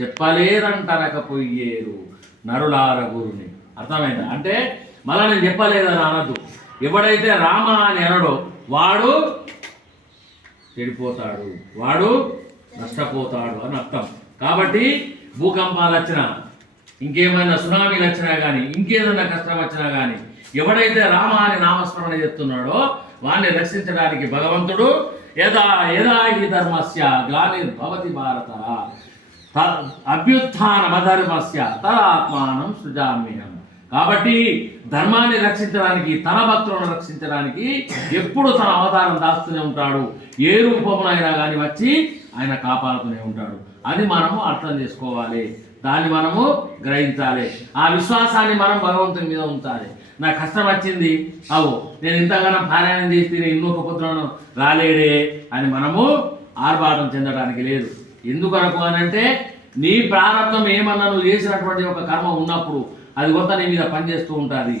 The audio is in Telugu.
చెప్పలేదంటనకపోయేరు నరులార గురుని. అర్థమైందా? అంటే మళ్ళా నేను చెప్పలేదని అనద్దు. ఎవడైతే రామ అని అనడో వాడు చెడిపోతాడు, వాడు నష్టపోతాడు అని అర్థం. కాబట్టి భూకంపాలు వచ్చినా, ఇంకేమైనా సునామీలు వచ్చినా కానీ, ఇంకేదైనా కష్టం వచ్చినా కానీ, ఎవడైతే రామ అని నామస్మరణ చేస్తున్నాడో వాడిని రక్షించడానికి భగవంతుడు యదా యదా హి ధర్మస్య గ్లానిర్భవతి భారత అభ్యుత్థానమధర్మస్య తదాత్మానం సృజామ్యహం. కాబట్టి ధర్మాన్ని రక్షించడానికి, తన భక్తులను రక్షించడానికి ఎప్పుడు తన అవతారం దాస్తూనే ఉంటాడు. ఏ రూపంలోనైనా కానీ వచ్చి ఆయన కాపాడుతూనే ఉంటాడు. అది మనము అర్థం చేసుకోవాలి, దాన్ని మనము గ్రహించాలి. ఆ విశ్వాసాన్ని మనం భగవంతుని మీద ఉంచాలి. నాకు కష్టం వచ్చింది, అవు నేను ఇంతగానో పారాయణం చేసి ఇంకొక పుత్రులను రాలేడే అని మనము ఆర్భాటం చెందడానికి లేదు. ఎందుకొరకు అని అంటే నీ ప్రారంభం ఏమన్నా నువ్వు చేసినటువంటి ఒక కర్మ ఉన్నప్పుడు అది కొంత నీ మీద పనిచేస్తూ ఉంటుంది.